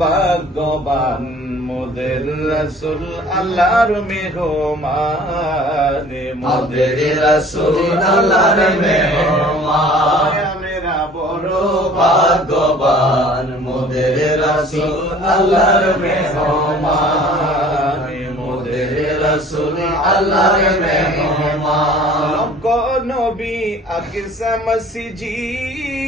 ভাগ্যবান মোদের রসুল আল্লাহর মেহমান, মোদের রাসূল আল্লাহর মেহমান। মেরা বড় ভাগ্যবান মোদের রাসূল আল্লাহর মেহমান, মোদের রাসূল আল্লাহর মেহমান লক্ষ নবী আকসা মসজিদে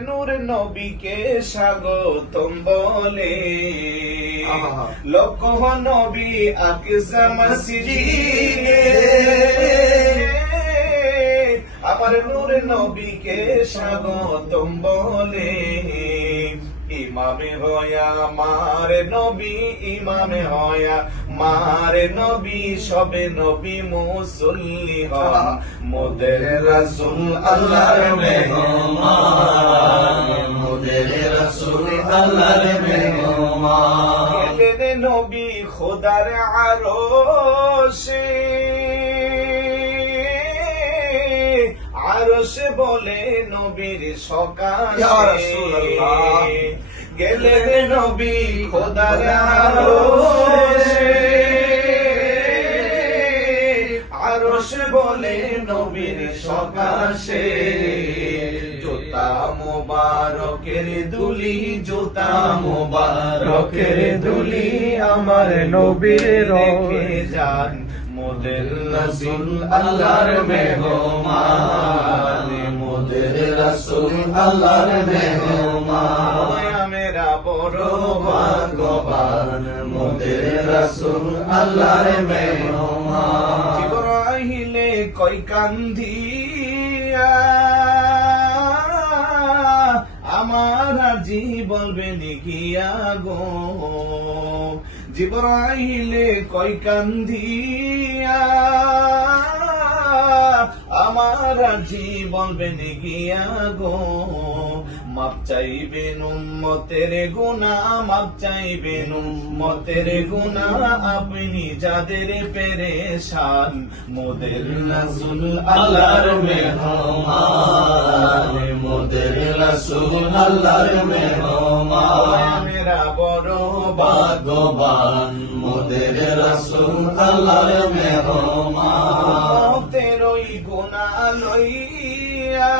নূর নবীকে স্বাগতম বলে। লক্ষ নবী আকসা মসজিদে আমার নূর নবীকে স্বাগতম বলে। ইমামে হয়া মার নবী ইমামে হয়া মার নবী সবে নবী মুসল্লি হন। মোদের রাসূল আল্লাহর মেহমান। আল্লাহর মেহমান গেলেন নবী খোদার আরশে। আরশে বলে নবীর রাসূলুল্লাহ। গেলেন নবী খোদার আরশে। আরশে বলে নবীর সকাশে। মোবারকের দুলি জোতা মোবারকের দুলি আমার নবীর যান। মোদের রসুল আল্লাহর মেহমান। মোদের রাসূল আল্লাহর মেহমান। মেরা বড় ভাগ্যবান। মোদের রাসূল আল্লাহর মেহমান। কই কান্দিয়া? আজি বলবেন গিয়া গো। জিবরাইলে কই কান্দিয়া? আমার আজি বলবেন গিয়া গো। মাপ চাইবেন উম্মতের গুনা মাপ চাইবেন উম্মতের গুনা আপনি যাদের পেরেশান, মোদের রাসূল আল্লাহর মেহমান। রাসূল আল্লাহর মেহমান। মেরা বড় ভাগ্যবান। মোদের রাসূল আল্লাহর মেহমান। তেরোই গুণা লইয়া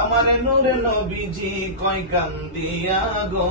আমার নূর নবীজি কয় কান্দিয়া গো।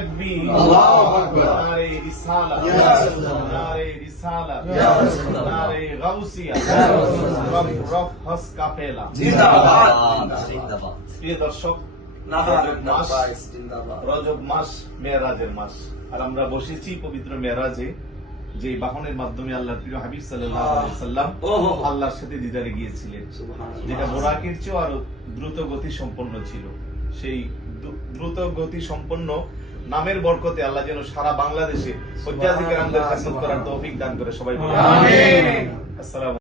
তকবীর আল্লাহু আকবার। নারে রিসালাত ইয়া রাসূলুল্লাহ। নারে রিসালাত ইয়া রাসূলুল্লাহ। নারে গাউসিয়া। ইয়া রাসূলুল্লাহ। রব রব হস কাফেলা। জিন্দাবাদ। জিন্দাবাদ। প্রিয় দর্শক রজব মাস নাফাইস মাস মেরাজের মাস। আর আমরা বসেছি পবিত্র মেরাজে যে বাহনের মাধ্যমে আল্লাহ প্রিয় হাবিব সাল্লাম আল্লাহর সাথে দিদারে গিয়েছিলেন। যেটা বোরাকের চেয়েও আরও দ্রুত গতি সম্পন্ন ছিল। সেই দ্রুত গতি সম্পন্ন নামের বরকতে আল্লাহ যেন সারা বাংলাদেশে হজ্জাজিকেরামদের খেদমত করার তৌফিক দান করে সবাই। আসসালামু